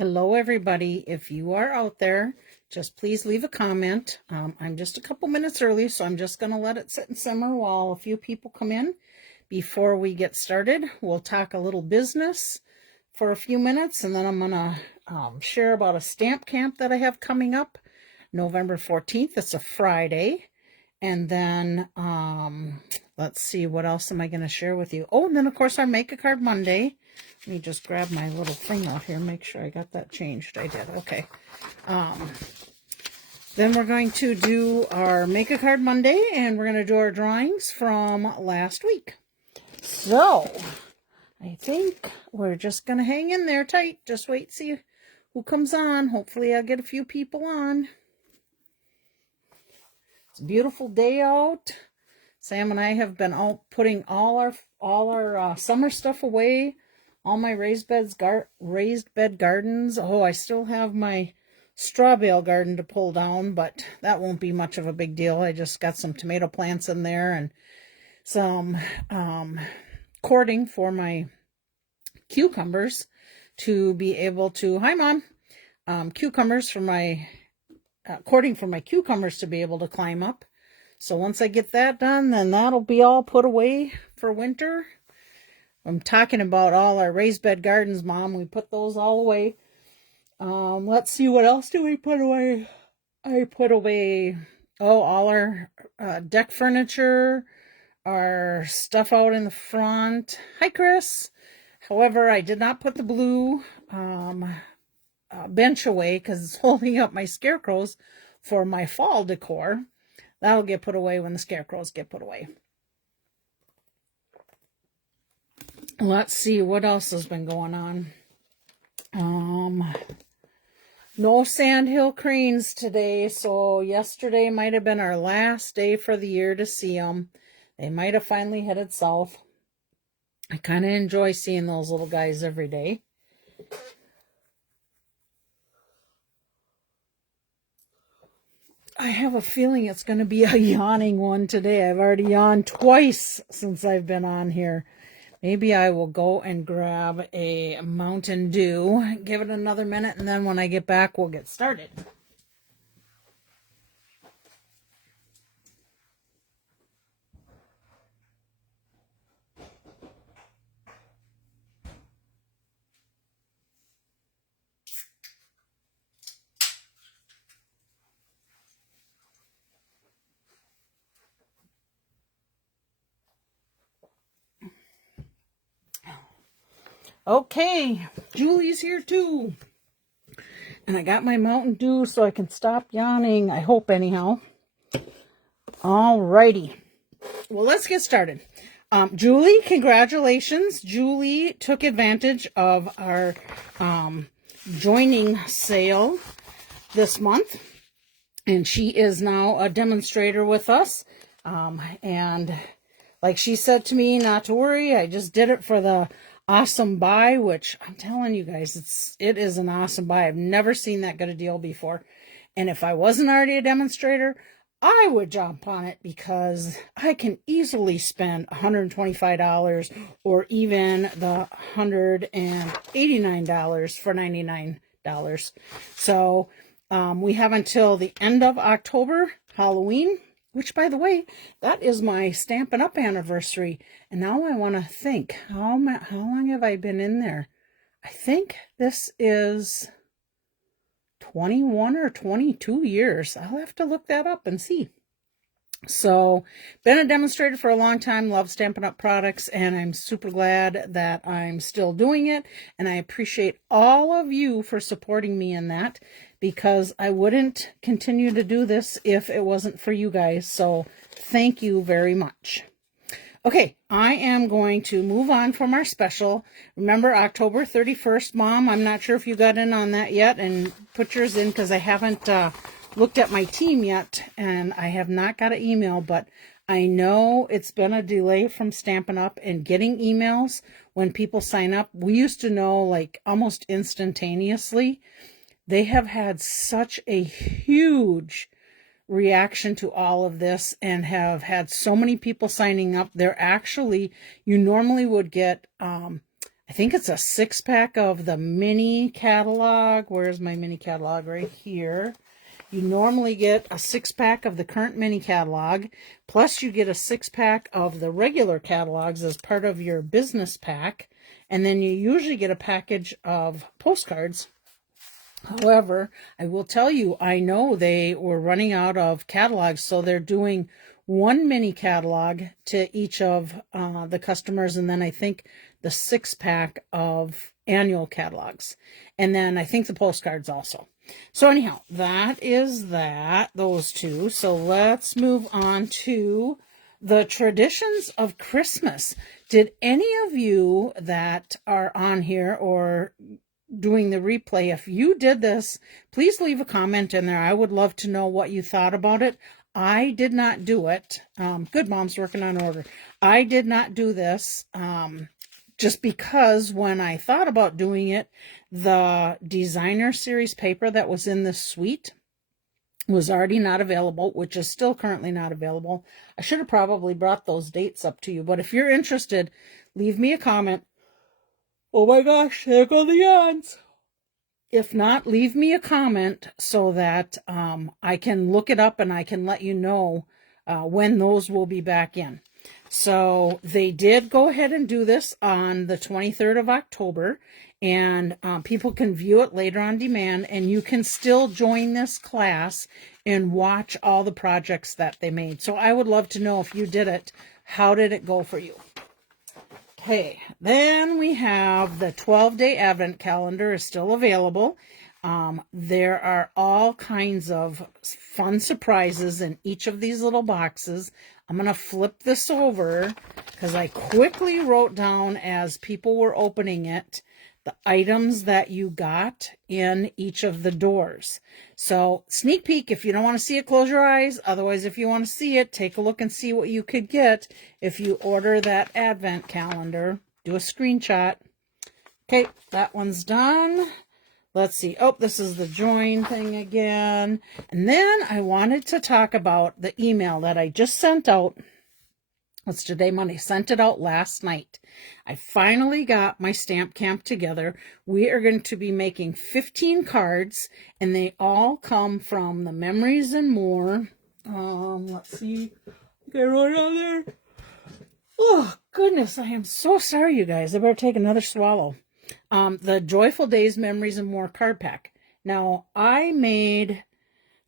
Hello, everybody. If you are out there, just please leave a comment. I'm just a couple minutes early, so I'm just going to let it sit and simmer while a few people come in. Before we get started, we'll talk a little business for a few minutes, and then I'm going to share about a stamp camp that I have coming up November 14th. It's a Friday. And then, let's see, what else am I going to share with you? Oh, and then, of course, our Make a Card Monday. Let me just grab my little thing out here, make sure I got that changed. I did. Okay. Then we're going to do our Make a Card Monday, and we're going to do our drawings from last week. So, I think we're just going to hang in there tight. Just wait, see who comes on. Hopefully I'll get a few people on. It's a beautiful day out. Sam and I have been out putting all our summer stuff away. All my raised bed gardens. Oh, I still have my straw bale garden to pull down, but that won't be much of a big deal. I just got some tomato plants in there and some cording for my cucumbers to be able to, hi Mom, cucumbers for my, cording for my cucumbers to be able to climb up. So once I get that done, then that'll be all put away for winter. I'm talking about all our raised bed gardens, Mom. We put those all away. Let's see, what else do we put away? I put away, all our deck furniture, our stuff out in the front. Hi, Chris. However, I did not put the blue bench away because it's holding up my scarecrows for my fall decor. That'll get put away when the scarecrows get put away. Let's see what else has been going on. No sandhill cranes today, so yesterday might have been our last day for the year to see them. They might have finally headed south. I kind of enjoy seeing those little guys every day. I have a feeling it's going to be a yawning one today. I've already yawned twice since I've been on here. Maybe I will go and grab a Mountain Dew, give it another minute, and then when I get back, we'll get started. Okay, Julie's here too. And I got my Mountain Dew so I can stop yawning, I hope anyhow. Alrighty. Well, let's get started. Julie, congratulations. Julie took advantage of our joining sale this month. And she is now a demonstrator with us. And like she said to me, not to worry, I just did it for the awesome buy, which I'm telling you guys, it is an awesome buy. I've never seen that good a deal before. And if I wasn't already a demonstrator, I would jump on it because I can easily spend $125 or even the $189 for $99. So we have until the end of October, Halloween, which, by the way, that is my Stampin' Up anniversary. And now I want to think, how long have I been in there? I think this is 21 or 22 years. I'll have to look that up and see. So, been a demonstrator for a long time, love Stampin' Up products, and I'm super glad that I'm still doing it. And I appreciate all of you for supporting me in that, because I wouldn't continue to do this if it wasn't for you guys. So thank you very much. Okay, I am going to move on from our special. Remember, October 31st, Mom, I'm not sure if you got in on that yet, and put yours in because I haven't looked at my team yet, and I have not got an email, but I know it's been a delay from Stampin' Up and getting emails when people sign up. We used to know like almost instantaneously. They have had such a huge reaction to all of this and have had so many people signing up. They're actually, you normally would get, I I think it's a 6-pack of the mini catalog. Where's my mini catalog? Right here. You normally get a 6-pack of the current mini catalog, plus you get a 6-pack of the regular catalogs as part of your business pack, and then you usually get a package of postcards. However, I will tell you, I know they were running out of catalogs, so they're doing one mini catalog to each of the customers, and then I think the 6-pack of annual catalogs, and then I think the postcards also. So anyhow, that is those two. So let's move on to the traditions of Christmas. Did any of you that are on here or doing the replay, if you did this, please leave a comment in there. I would love to know what you thought about it. I did not do it. Good Mom's working on order. I did not do this just because when I thought about doing it, the designer series paper that was in this suite was already not available, which is still currently not available. I should have probably brought those dates up to you, but if you're interested, leave me a comment. Oh my gosh, there go the yawns. If not, leave me a comment so that I can look it up and I can let you know when those will be back in. So they did go ahead and do this on the 23rd of October, and people can view it later on demand, and you can still join this class and watch all the projects that they made. So I would love to know if you did it. How did it go for you? Okay, then we have the 12-day Advent calendar is still available. There are all kinds of fun surprises in each of these little boxes. I'm going to flip this over because I quickly wrote down as people were opening it the items that you got in each of the doors. So sneak peek, if you don't want to see it, close your eyes. Otherwise, if you want to see it, take a look and see what you could get if you order that Advent calendar. Do a screenshot. Okay, that one's done. Let's see. Oh, this is the join thing again. And then I wanted to talk about the email that I just sent out. What's today, Monday? Sent it out last night. I finally got my stamp camp together. We are going to be making 15 cards, and they all come from the Memories and More. Let's see. Okay, right on there. Oh, goodness. I am so sorry, you guys. I better take another swallow. The Joyful Days Memories and More card pack. Now, I made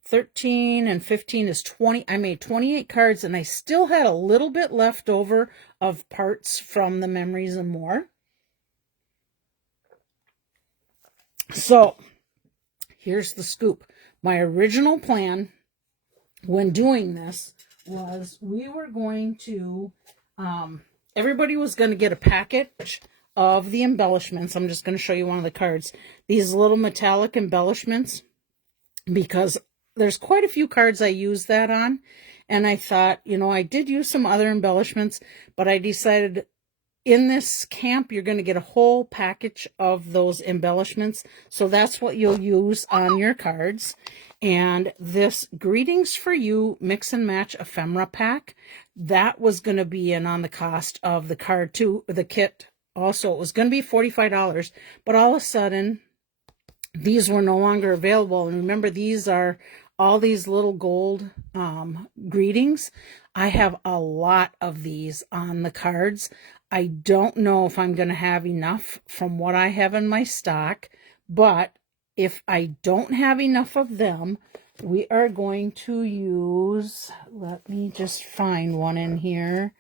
13 and 15 is 20. I made 28 cards, and I still had a little bit left over of parts from the Memories and More. So, here's the scoop. My original plan when doing this was we were going to, everybody was going to get a package of the embellishments. I'm just going to show you one of the cards. These little metallic embellishments, because there's quite a few cards I use that on, and I thought, you know, I did use some other embellishments, but I decided in this camp, you're going to get a whole package of those embellishments, so that's what you'll use on your cards. And this Greetings for You Mix and Match Ephemera pack, that was going to be in on the cost of the card too, the kit. Also, it was going to be $45, but all of a sudden, these were no longer available. And remember, these are all these little gold greetings. I have a lot of these on the cards. I don't know if I'm going to have enough from what I have in my stock, but if I don't have enough of them, we are going to use, let me just find one in here,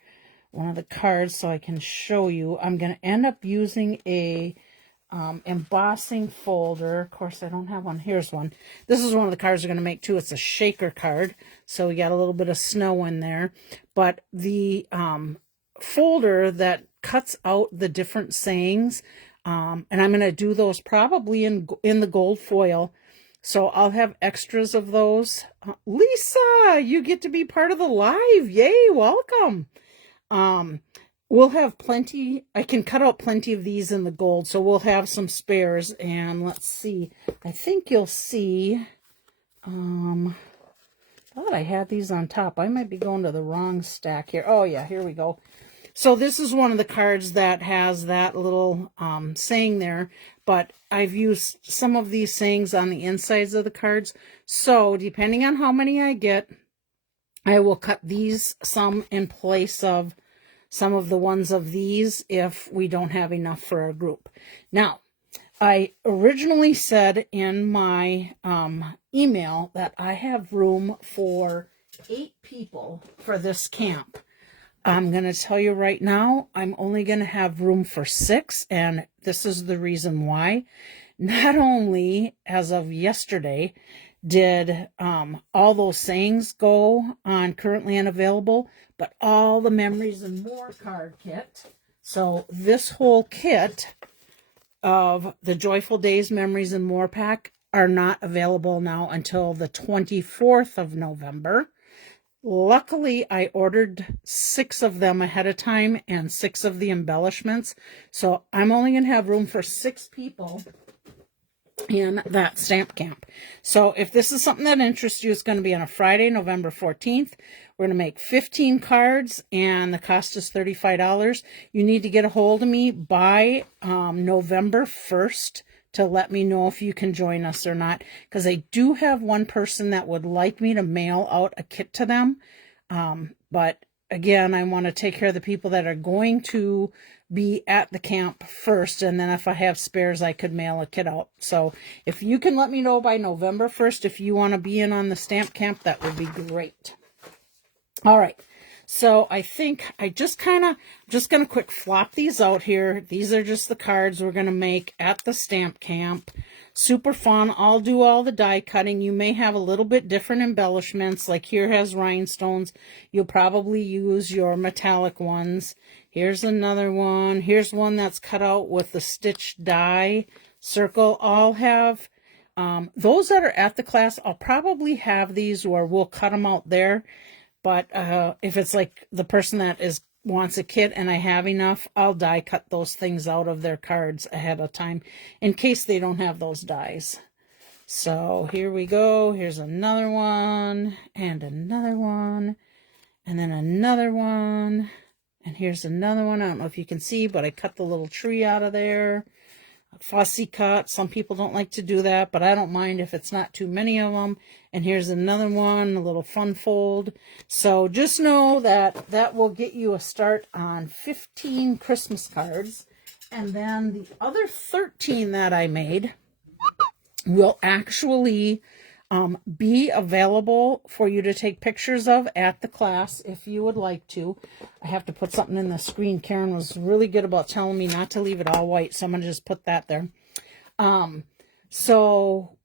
one of the cards so I can show you. I'm going to end up using a embossing folder. Of course, I don't have one. Here's one. This is one of the cards we're going to make too. It's a shaker card, so we got a little bit of snow in there. But the folder that cuts out the different sayings, and I'm going to do those probably in the gold foil. So I'll have extras of those. Lisa, you get to be part of the live. Yay, welcome. We'll have plenty. I can cut out plenty of these in the gold, so we'll have some spares. And let's see. I think you'll see. I thought I had these on top. I might be going to the wrong stack here. Oh, yeah, here we go. So this is one of the cards that has that little saying there, but I've used some of these sayings on the insides of the cards. So depending on how many I get, I will cut these some in place of some of the ones of these if we don't have enough for our group. Now, I originally said in my email that I have room for 8 people for this camp. I'm going to tell you right now, I'm only going to have room for 6, and this is the reason why. Not only, as of yesterday, did all those sayings go on currently unavailable, but all the Memories and More card kit. So this whole kit of the Joyful Days Memories and More pack are not available now until the 24th of November. Luckily, I ordered 6 of them ahead of time and 6 of the embellishments. So I'm only going to have room for 6 people in that stamp camp. So if this is something that interests you, it's going to be on a Friday, November 14th. We're going to make 15 cards and the cost is $35. You need to get a hold of me by November 1st to let me know if you can join us or not, because I do have one person that would like me to mail out a kit to them. But again, I want to take care of the people that are going to be at the camp first, and then if I have spares, I could mail a kit out. So if you can let me know by November 1st if you want to be in on the stamp camp, that would be great. All right. So I think I just going to quick flop these out here. These are just the cards we're going to make at the stamp camp. Super fun. I'll do all the die cutting. You may have a little bit different embellishments. Like here has rhinestones. You'll probably use your metallic ones. Here's another one. Here's one that's cut out with the stitched die circle. I'll have those that are at the class. I'll probably have these, or we'll cut them out there. But if it's like the person that wants a kit and I have enough, I'll die cut those things out of their cards ahead of time in case they don't have those dies. So here we go. Here's another one and another one and then another one. And here's another one. I don't know if you can see, but I cut the little tree out of there. Fussy cut. Some people don't like to do that, but I don't mind if it's not too many of them. And here's another one, a little fun fold. So just know that that will get you a start on 15 Christmas cards. And then the other 13 that I made will actually be available for you to take pictures of at the class if you would like to. I have to put something in the screen. Karen was really good about telling me not to leave it all white, so I'm going to just put that there. So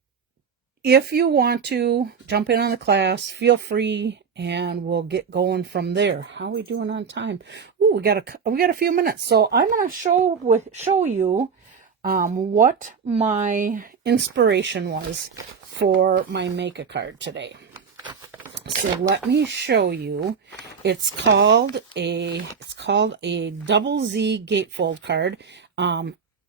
if you want to jump in on the class, feel free, and we'll get going from there. How are we doing on time? Ooh, we got a few minutes. So I'm going to show you what my inspiration was for my make a card today. So let me show you. It's called a double Z gatefold card.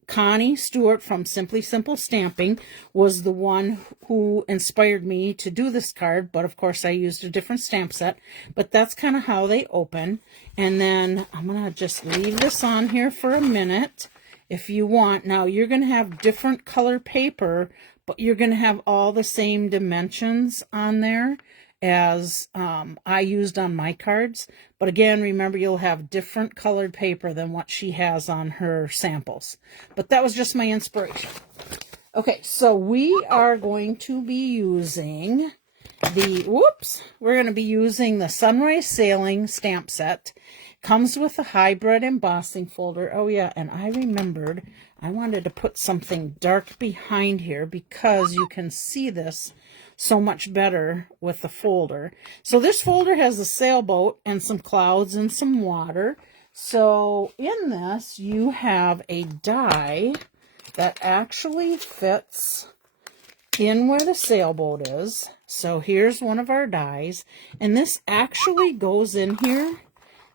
Connie Stewart from Simply Simple Stamping was the one who inspired me to do this card, but of course I used a different stamp set. But that's kind of how they open. And then I'm going to just leave this on here for a minute if you want. Now you're going to have different color paper, but you're going to have all the same dimensions on there as I used on my cards. But again, remember, you'll have different colored paper than what she has on her samples. But that was just my inspiration. Okay, so we are going to be using we're going to be using the Sunrise Sailing stamp set. Comes with a hybrid embossing folder. Oh yeah, and I remembered I wanted to put something dark behind here because you can see this so much better with the folder. So this folder has a sailboat and some clouds and some water. So in this you have a die that actually fits in where the sailboat is. So here's one of our dies, and this actually goes in here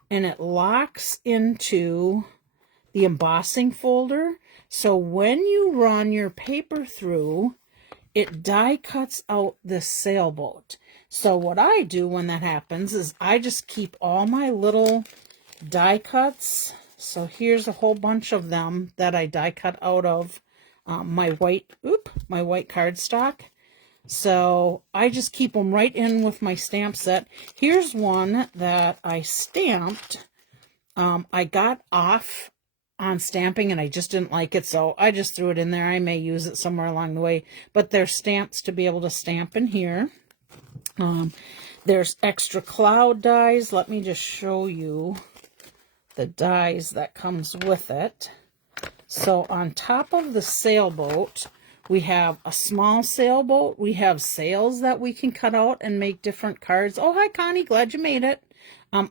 and it locks into the embossing folder. So when you run your paper through, it die cuts out this sailboat. So what I do when that happens is I just keep all my little die cuts. So here's a whole bunch of them that I die cut out of my white cardstock. So I just keep them right in with my stamp set. Here's one that I stamped. I got off on stamping and I just didn't like it, so I just threw it in there. I may use it somewhere along the way, but there's stamps to be able to stamp in here. There's extra cloud dies. Let me just show you the dies that comes with it. So on top of the sailboat, we have a small sailboat. We have sails that we can cut out and make different cards. Oh, hi, Connie. Glad you made it.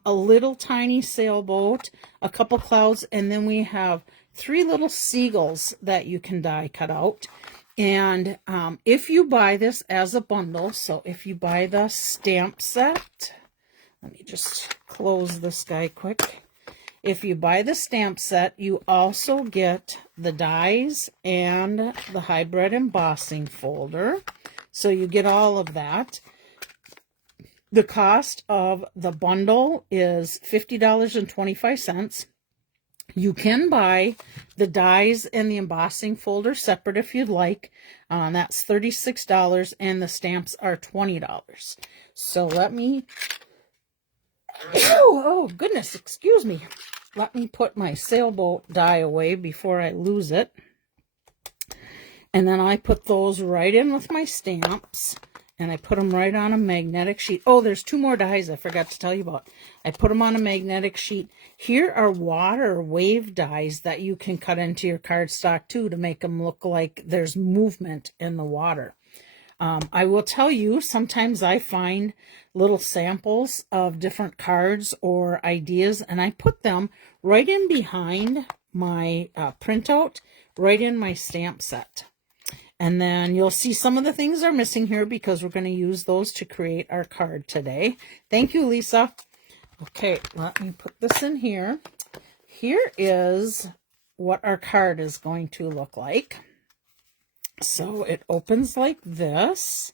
A little tiny sailboat, a couple clouds, and then we have 3 little seagulls that you can die cut out. And if you buy this as a bundle, so if you buy the stamp set, let me just close this guy quick. If you buy the stamp set, you also get the dies and the hybrid embossing folder. So you get all of that. The cost of the bundle is $50.25. You can buy the dies and the embossing folder separate if you'd like. That's $36, and the stamps are $20. So let me... Oh, goodness, excuse me. Let me put my sailboat die away before I lose it. And then I put those right in with my stamps. And I put them right on a magnetic sheet. Oh, there's 2 more dies I forgot to tell you about. I put them on a magnetic sheet. Here are water wave dies that you can cut into your cardstock too to make them look like there's movement in the water. I will tell you, sometimes I find little samples of different cards or ideas, and I put them right in behind my printout, right in my stamp set. And then you'll see some of the things are missing here because we're going to use those to create our card today. Thank you, Lisa. Okay, let me put this in here. Here is what our card is going to look like. So it opens like this.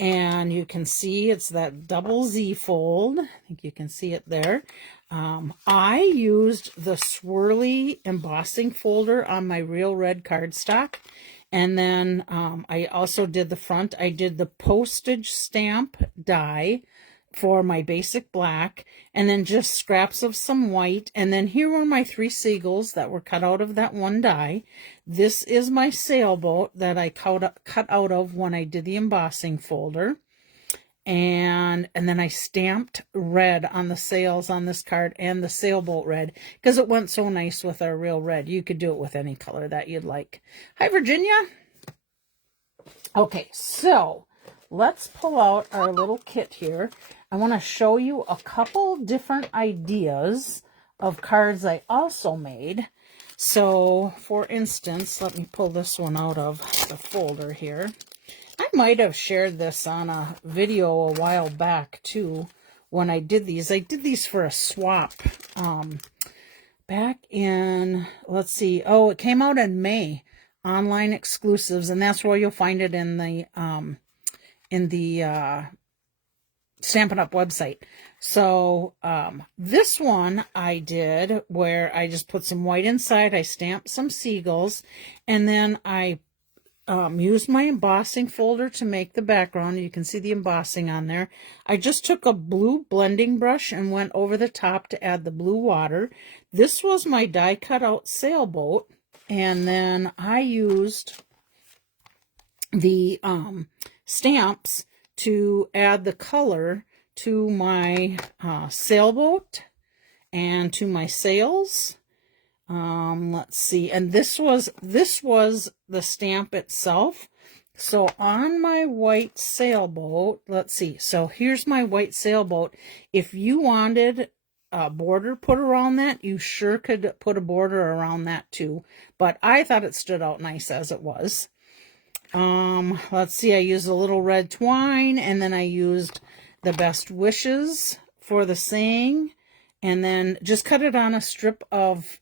And you can see it's that double Z fold. I think you can see it there. I used the SWIRLY embossing folder on my real red cardstock. And then I also did the front. I did the postage stamp die for my basic black, and then just scraps of some white. And then here were my 3 seagulls that were cut out of that one die. This is my sailboat that I cut out of when I did the embossing folder. And then I stamped red on the sails on this card and the sailboat red because it went so nice with our real red. You could do it with any color that you'd like. Hi, Virginia. Okay, so let's pull out our little kit here. I want to show you a couple different ideas of cards I also made. So, for instance, let me pull this one out of the folder here. I might have shared this on a video a while back, too, when I did these. I did these for a swap back in, let's see, oh, it came out in May, online exclusives, and that's where you'll find it in the Stampin' Up website. So this one I did where I just put some white inside, I stamped some seagulls, and then I used my embossing folder to make the background. You can see the embossing on there. I just took a blue blending brush and went over the top to add the blue water. This was my die cut out sailboat, and then I used the stamps to add the color to my sailboat and to my sails. Let's see, and this was the stamp itself. So on my white sailboat, let's see, so here's my white sailboat. If you wanted a border put around that, you sure could put a border around that too, but I thought it stood out nice as it was. Let's see, I used a little red twine, and then I used the best wishes for the saying. And then just cut it on a strip of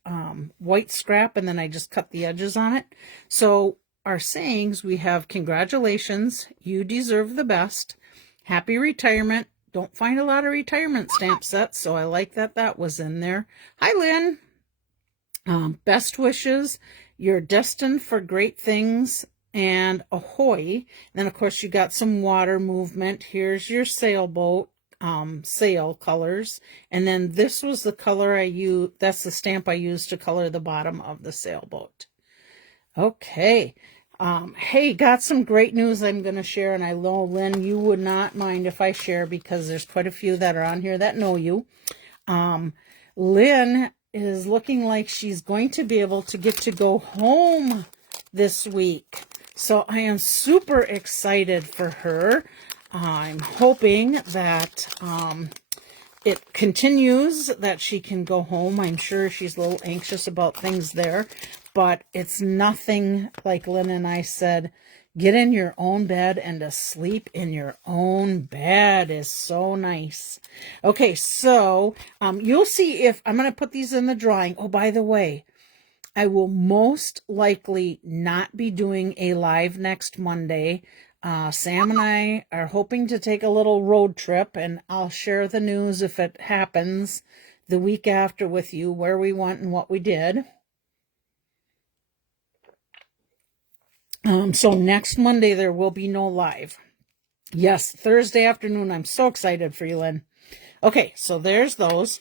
white scrap, and then I just cut the edges on it. So our sayings, we have congratulations, you deserve the best, happy retirement, don't find a lot of retirement stamp sets, so I like that that was in there. Hi, Lynn. Best wishes. You're destined for great things. And ahoy. And then, of course, you got some water movement. Here's your sailboat sail colors. And then this was the color I used. That's the stamp I used to color the bottom of the sailboat. Okay. Hey, got some great news I'm going to share. And I know, Lynn, you would not mind if I share because there's quite a few that are on here that know you. Lynn is looking like she's going to be able to get to go home this week. So I am super excited for her. I'm hoping that it continues, that she can go home. I'm sure she's a little anxious about things there, but it's nothing, like Lynn and I said, get in your own bed, and to sleep in your own bed is so nice. Okay, so you'll see if I'm going to put these in the drawing. Oh, by the way, I will most likely not be doing a live next Monday. Sam and I are hoping to take a little road trip, and I'll share the news if it happens the week after with you, where we went and what we did. So next Monday there will be no live. Yes, Thursday afternoon. I'm so excited for you, Lynn. Okay, so there's those.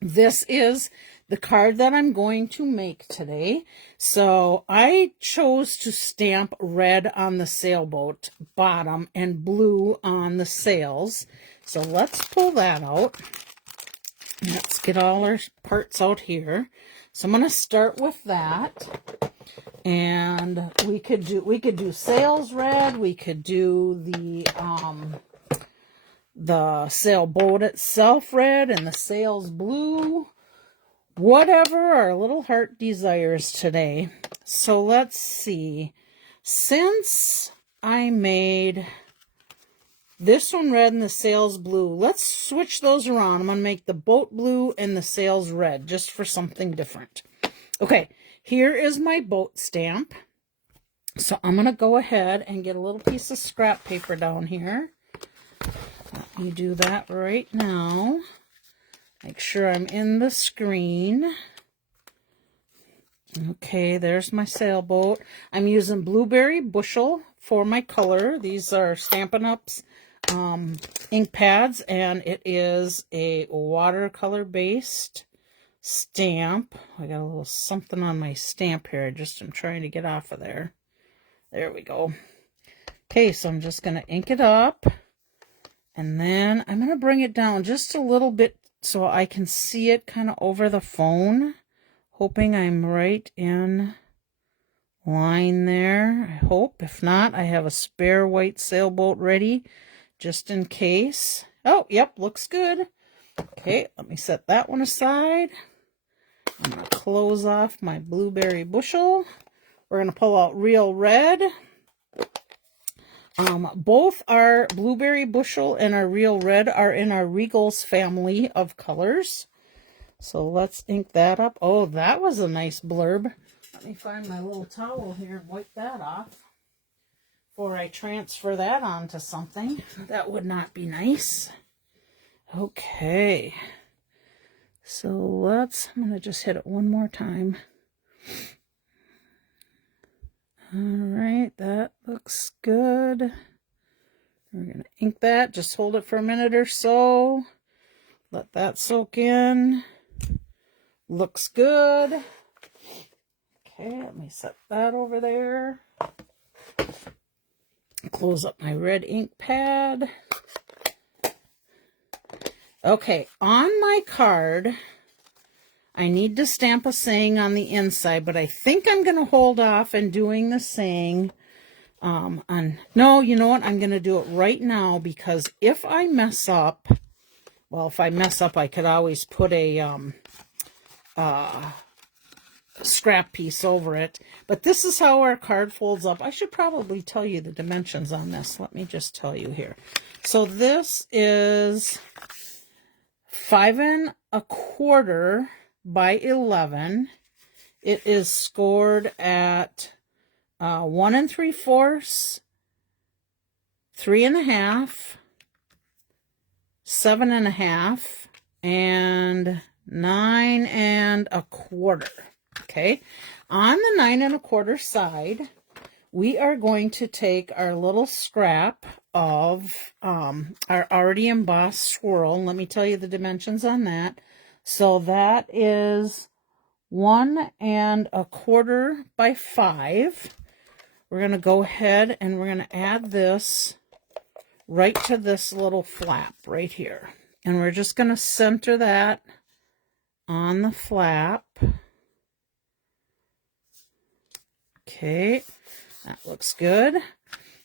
This is the card that I'm going to make today. So I chose to stamp red on the sailboat bottom and blue on the sails. So let's pull that out. Let's get all our parts out here. So I'm going to start with that. And we could do sails red, we could do the sailboat itself red and the sails blue. Whatever our little heart desires today. So let's see. Since I made this one red and the sails blue, let's switch those around. I'm going to make the boat blue and the sails red just for something different. Okay, here is my boat stamp. So I'm going to go ahead and get a little piece of scrap paper down here. Let me do that right now. Make sure I'm in the screen. Okay, there's my sailboat. I'm using Blueberry Bushel for my color. These are Stampin' Up's ink pads, and it is a watercolor based stamp. I got a little something on my stamp here. I'm trying to get off of there. There we go. Okay, so I'm just going to ink it up, and then I'm going to bring it down just a little bit so I can see it kind of over the phone, hoping I'm right in line there. I hope. If not, I have a spare white sailboat ready just in case. Oh, yep, looks good. Okay, let me set that one aside. I'm going to close off my Blueberry Bushel. We're going to pull out Real Red. Both our Blueberry Bushel and our Real Red are in our Regals family of colors. So let's ink that up. Oh, that was a nice blurb. Let me find my little towel here and wipe that off before I transfer that onto something. That would not be nice. Okay. So I'm going to just hit it one more time. All right, that looks good. We're going to ink that. Just hold it for a minute or so. Let that soak in. Looks good. Okay, let me set that over there. Close up my red ink pad. Okay, on my card, I need to stamp a saying on the inside, but I think I'm going to hold off and doing the saying no, you know what? I'm going to do it right now, because if I mess up, I could always put a scrap piece over it. But this is how our card folds up. I should probably tell you the dimensions on this. Let me just tell you here. So this is 5 1/4 by 11. It is scored at 1 3/4, 3 1/2, 7.5, and 9.25. Okay, on the 9.25 side, we are going to take our little scrap of our already embossed swirl. Let me tell you the dimensions on that. So that is 1.25 by 5. We're going to go ahead and we're going to add this right to this little flap right here. And we're just going to center that on the flap. Okay, that looks good.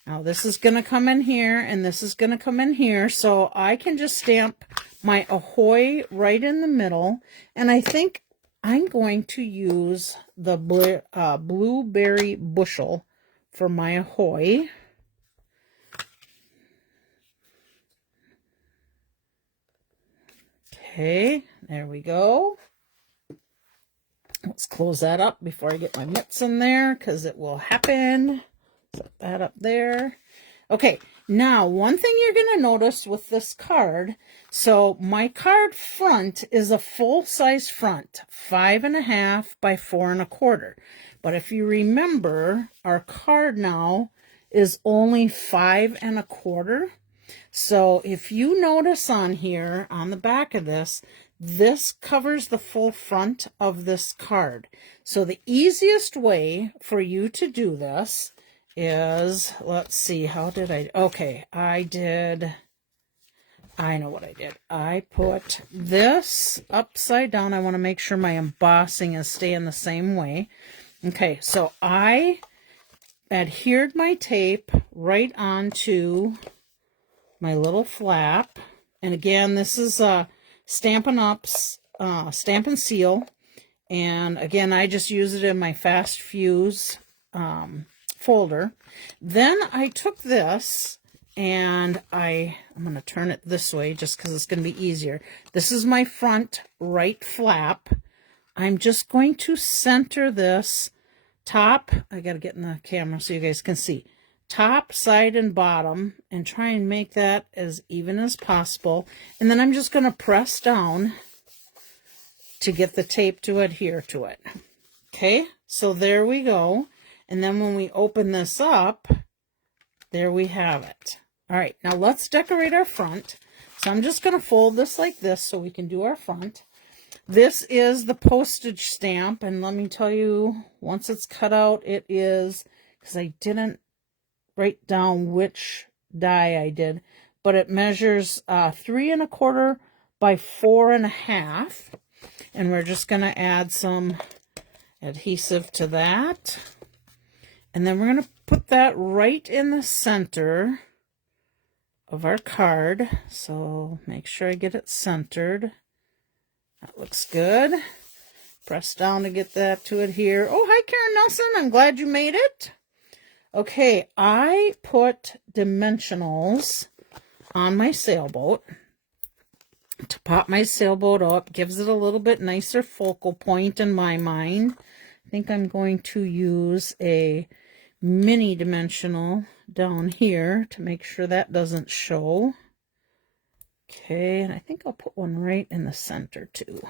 Now this is going to come in here and this is going to come in here. So I can just stamp my Ahoy right in the middle. And I think I'm going to use the blueberry bushel for my Ahoy. Okay, there we go. Let's close that up before I get my mitts in there, because it will happen. Set that up there. Okay, now one thing you're going to notice with this card, so my card front is a full-size front, 5.5 by 4.25. But if you remember, our card now is only 5.25. So if you notice on here, on the back of this, this covers the full front of this card. So the easiest way for you to do this is, let's see, how did I, okay, I know what I did. I put this upside down. I want to make sure my embossing is staying the same way. Okay, so I adhered my tape right onto my little flap. And again, this is Stampin' Up's Stamp and Seal. And again, I just use it in my Fast Fuse folder. Then I took this and I'm going to turn it this way just because it's going to be easier. This is my front right flap. I'm just going to center this top. I got to get in the camera so you guys can see. Top, side, and bottom, and try and make that as even as possible. And then I'm just going to press down to get the tape to adhere to it. Okay, so there we go. And then when we open this up, there we have it. All right, now let's decorate our front. So I'm just going to fold this like this so we can do our front. This is the postage stamp, and let me tell you, once it's cut out, it is, because I didn't write down which die I did, but it measures 3.25 by 4.5, and we're just going to add some adhesive to that, and then we're going to put that right in the center of our card. So make sure I get it centered. That looks good. Press down to get that to adhere. Oh, hi Karen Nelson, I'm glad you made it. Okay, I put dimensionals on my sailboat to pop my sailboat up. Gives it a little bit nicer focal point in my mind. I think I'm going to use a mini dimensional down here to make sure that doesn't show. Okay, and I think I'll put one right in the center too.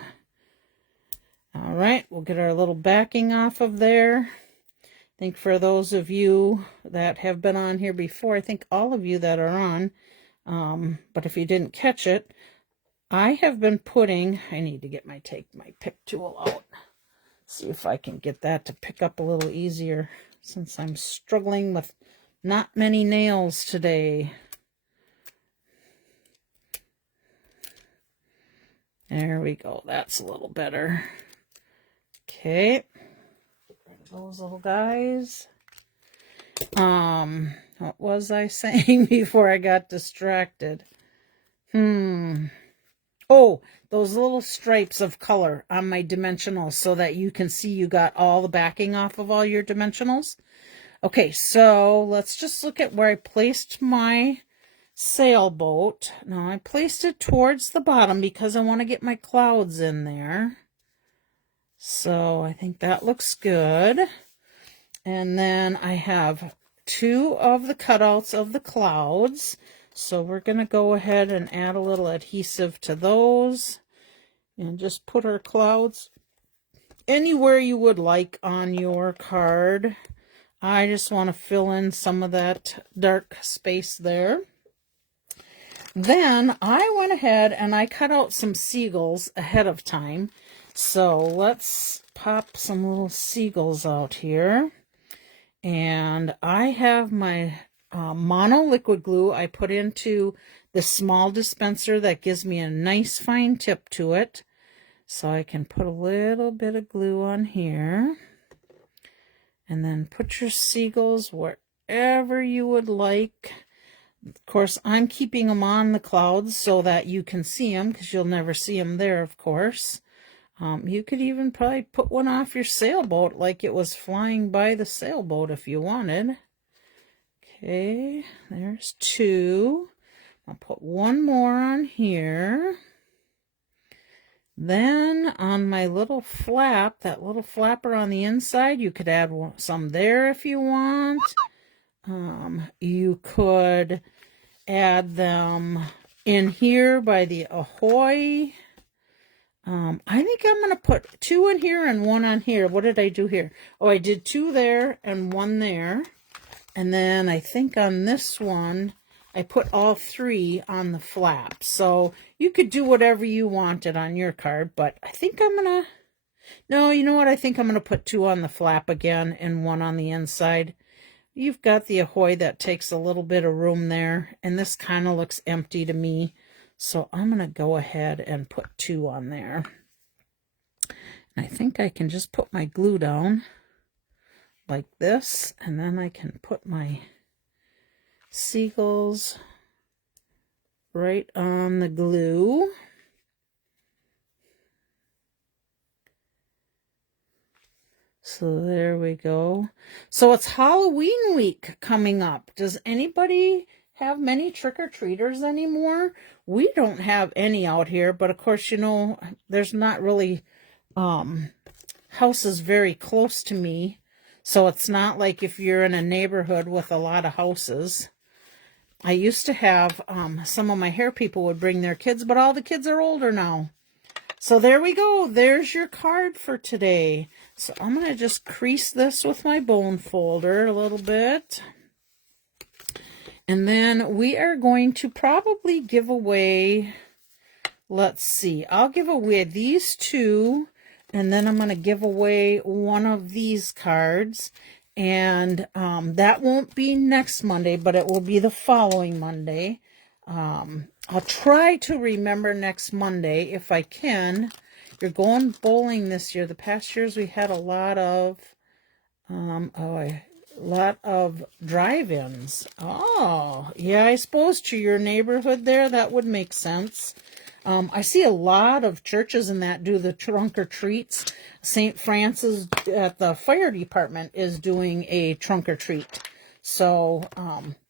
All right, we'll get our little backing off of there. I think for those of you that have been on here before, I think all of you that are on, but if you didn't catch it, I have been putting, I need to get my pick tool out. See if I can get that to pick up a little easier since I'm struggling with not many nails today. There we go. That's a little better. Okay. Get rid of those little guys. What was I saying before I got distracted? Oh, those little stripes of color on my dimensionals so that you can see you got all the backing off of all your dimensionals. Okay, so let's just look at where I placed my sailboat. Now I placed it towards the bottom because I want to get my clouds in there. So I think that looks good. And then I have two of the cutouts of the clouds. So we're going to go ahead and add a little adhesive to those and just put our clouds anywhere you would like on your card. I just want to fill in some of that dark space there. Then I went ahead and I cut out some seagulls ahead of time. So let's pop some little seagulls out here. And I have my mono liquid glue I put into the small dispenser that gives me a nice fine tip to it. So I can put a little bit of glue on here. And then put your seagulls wherever you would like. Of course, I'm keeping them on the clouds so that you can see them, because you'll never see them there, of course. You could even probably put one off your sailboat like it was flying by the sailboat if you wanted. Okay, there's two. I'll put one more on here. Then on my little flap, that little flapper on the inside, you could add some there if you want. You could add them in here by the ahoy. I think I'm going to put two in here and one on here. What did I do here? Oh, I did two there and one there. And then I think on this one, I put all three on the flap. So you could do whatever you wanted on your card, but I think I'm going to, no, you know what? I think I'm going to put two on the flap again and one on the inside. You've got the ahoy that takes a little bit of room there, and this kind of looks empty to me. So I'm going to go ahead and put two on there. And I think I can just put my glue down like this, and then I can put my seagulls right on the glue. So there we go. So it's Halloween week coming up. Does anybody have many trick-or-treaters anymore? We don't have any out here, but of course, you know, there's not really houses very close to me. So it's not like if you're in a neighborhood with a lot of houses. I used to have some of my hair people would bring their kids, but all the kids are older now. So there we go. There's your card for today. So I'm going to just crease this with my bone folder a little bit. And then we are going to probably give away, let's see, I'll give away these two, and then I'm going to give away one of these cards. And that won't be next Monday, but it will be the following Monday. I'll try to remember next Monday if I can. You're going bowling this year. The past years we had a lot of drive-ins. Oh, yeah, I suppose to your neighborhood there, that would make sense. I see a lot of churches in that do the trunk or treats. St. Francis at the fire department is doing a trunk or treat. So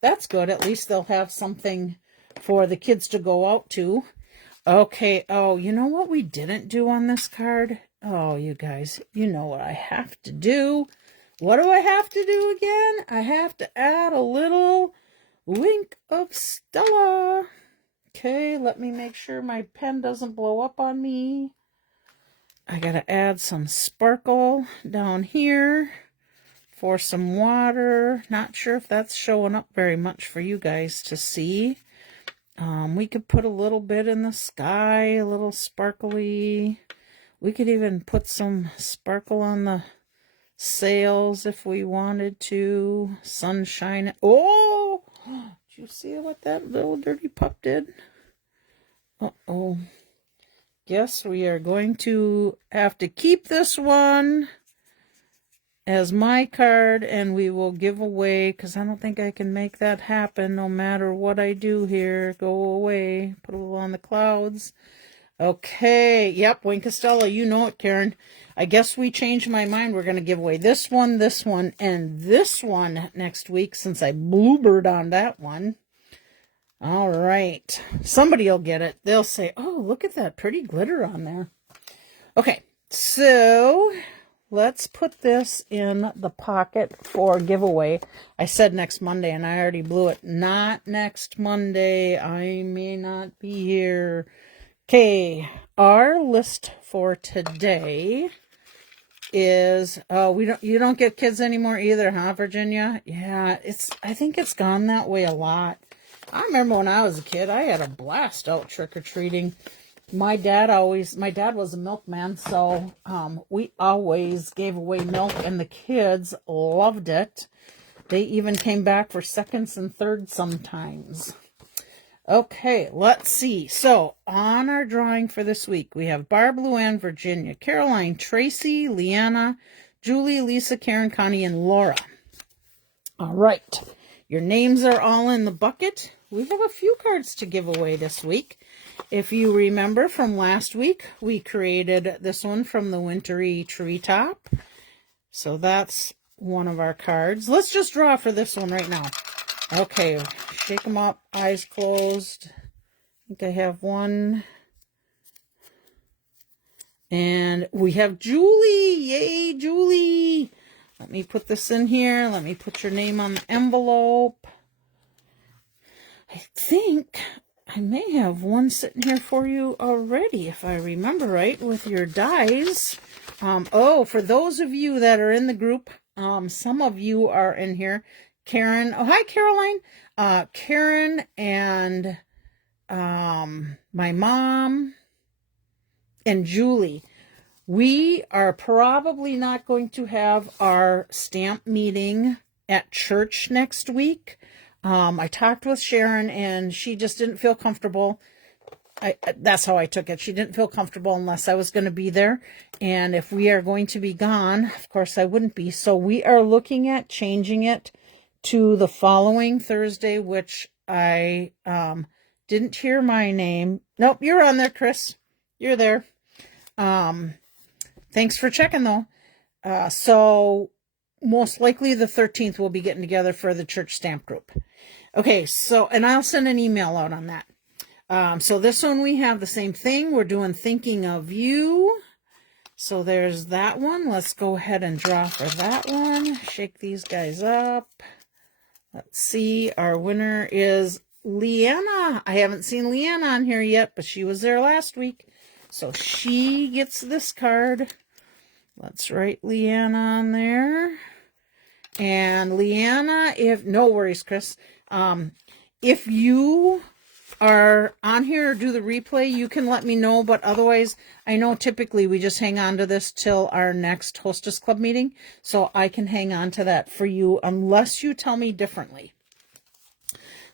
that's good. At least they'll have something for the kids to go out to. Okay, oh, you know what we didn't do on this card? Oh, you guys, you know what I have to do. What do I have to do again? I have to add a little wink of Stella. Okay, let me make sure my pen doesn't blow up on me. I gotta add some sparkle down here for some water. Not sure if that's showing up very much for you guys to see. We could put a little bit in the sky, a little sparkly. We could even put some sparkle on the sails if we wanted to. Sunshine. Oh! Did you see what that little dirty pup did? Uh-oh. Guess we are going to have to keep this one as my card, and we will give away, because I don't think I can make that happen no matter what I do here. Go away. Put a little on the clouds. Okay. Yep, Wink of Stella. You know it, Karen. I guess we changed my mind. We're going to give away this one, and this one next week, since I bluebird on that one. All right. Somebody will get it. They'll say, oh, look at that pretty glitter on there. Okay. So let's put this in the pocket for giveaway. I said next Monday and I already blew it. Not next Monday. I may not be here. Okay, our list for today is you don't get kids anymore either, huh, Virginia? Yeah, I think it's gone that way a lot. I remember when I was a kid, I had a blast out trick-or-treating. My dad was a milkman, so we always gave away milk, and the kids loved it. They even came back for seconds and thirds sometimes. Okay, let's see. So, on our drawing for this week, we have Barb, Luann, Virginia, Caroline, Tracy, Leanna, Julie, Lisa, Karen, Connie, and Laura. All right, your names are all in the bucket. We have a few cards to give away this week. If you remember from last week, we created this one from the Wintry Treetop. So that's one of our cards. Let's just draw for this one right now. Okay, shake them up, eyes closed. I think I have one. And we have Julie. Yay, Julie. Let me put this in here. Let me put your name on the envelope. I think I may have one sitting here for you already, if I remember right, with your dies. For those of you that are in the group, some of you are in here. Karen, oh, hi, Caroline. Karen and my mom and Julie. We are probably not going to have our stamp meeting at church next week. I talked with Sharon, and she just didn't feel comfortable. That's how I took it. She didn't feel comfortable unless I was going to be there. And if we are going to be gone, of course I wouldn't be. So we are looking at changing it to the following Thursday, which I didn't hear my name. Nope, you're on there, Chris. You're there. Thanks for checking, though. So most likely the 13th we'll be getting together for the church stamp group. Okay, so, and I'll send an email out on that. So this one we have the same thing. We're doing Thinking of You. So there's that one. Let's go ahead and draw for that one. Shake these guys up. Let's see. Our winner is Leanna. I haven't seen Leanna on here yet, but she was there last week. So she gets this card. Let's write Leanna on there. And Leanna, no worries, Chris. If you are on here or do the replay, you can let me know. But otherwise, I know typically we just hang on to this till our next Hostess Club meeting. So I can hang on to that for you unless you tell me differently.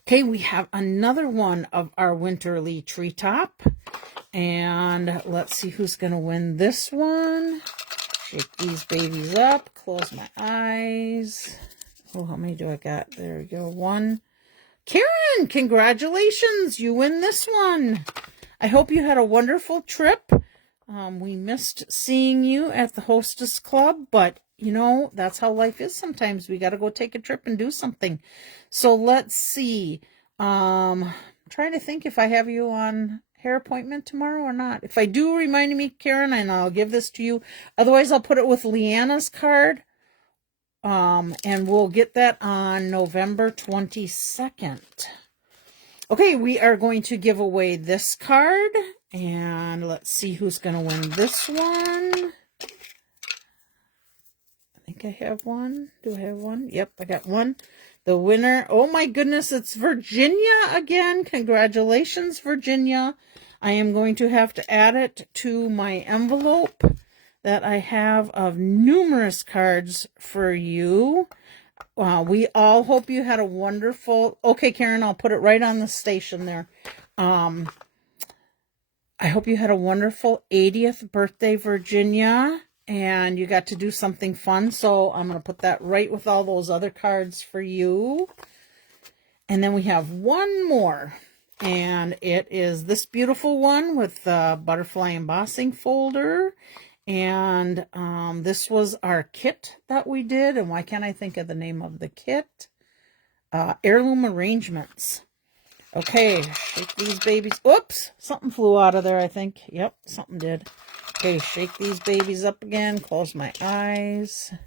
Okay, we have another one of our Winterly Treetop. And let's see who's going to win this one. Shake these babies up. Close my eyes. Oh, how many do I got? There we go. One. Karen, congratulations. You win this one. I hope you had a wonderful trip. We missed seeing you at the Hostess Club, but you know, that's how life is sometimes. We got to go take a trip and do something. So let's see. I'm trying to think if I have you on hair appointment tomorrow or not. If I do, remind me, Karen, and I'll give this to you. Otherwise, I'll put it with Leanna's card. And we'll get that on November 22nd. Okay, we are going to give away this card. And let's see who's going to win this one. I think I have one. Do I have one? Yep, I got one. The winner, oh my goodness, it's Virginia again. Congratulations, Virginia. I am going to have to add it to my envelope that I have of numerous cards for you. We all hope you had a wonderful... Okay, Karen, I'll put it right on the station there. I hope you had a wonderful 80th birthday, Virginia, and you got to do something fun. So I'm going to put that right with all those other cards for you. And then we have one more, and it is this beautiful one with the butterfly embossing folder. And this was our kit that we did. And why can't I think of the name of the kit? Heirloom Arrangements. Okay, shake these babies. Oops, something flew out of there, I think. Yep, something did. Okay, shake these babies up again. Close my eyes. I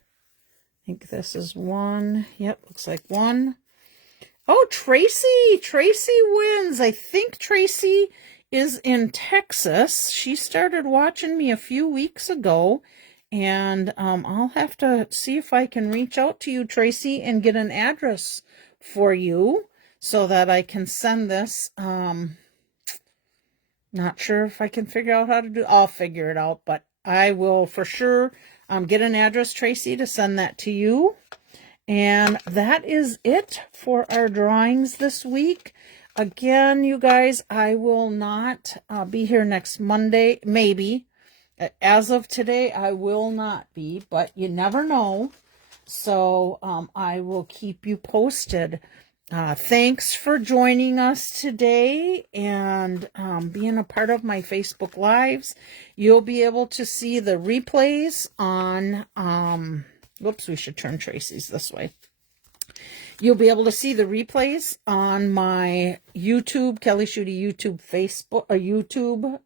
think this is one. Yep, looks like one. Oh, Tracy! Tracy wins. I think Tracy is in Texas. She started watching me a few weeks ago. And I'll have to see if I can reach out to you, Tracy, and get an address for you so that I can send this. Not sure if I can figure out how to do. I'll figure it out, but I will for sure get an address, Tracy, to send that to you. And that is it for our drawings this week. Again, you guys, I will not be here next Monday, maybe. As of today, I will not be, but you never know. So I will keep you posted. Thanks for joining us today and being a part of my Facebook Lives. You'll be able to see the replays on, whoops, we should turn Tracy's this way. You'll be able to see the replays on my YouTube, Kelly Schudi YouTube Facebook, YouTube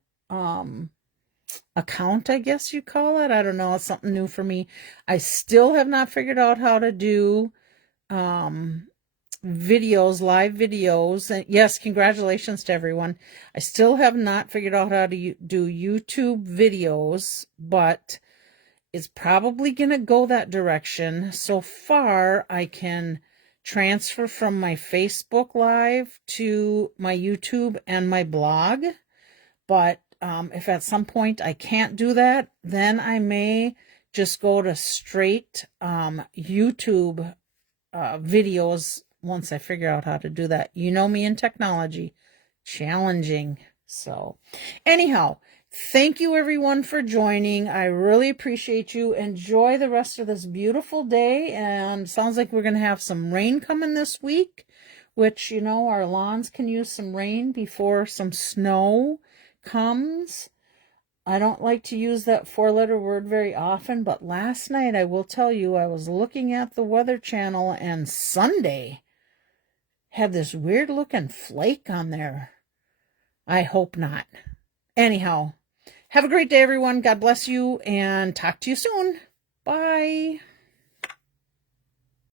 account, I guess you call it. I don't know. It's something new for me. I still have not figured out how to do videos, live videos. And yes, congratulations to everyone. I still have not figured out how to do YouTube videos, but it's probably going to go that direction. So far, I can transfer from my Facebook Live to my YouTube and my blog. But if at some point I can't do that, then I may just go to straight YouTube videos once I figure out how to do that. You know me in technology, challenging. So anyhow, thank you everyone for joining. I really appreciate you. Enjoy the rest of this beautiful day. And sounds like we're going to have some rain coming this week, which, you know, our lawns can use some rain before some snow comes. I don't like to use that 4-letter word very often, but last night, I will tell you, I was looking at the Weather Channel and Sunday had this weird looking flake on there. I hope not. Anyhow, have a great day, everyone. God bless you, and talk to you soon. Bye.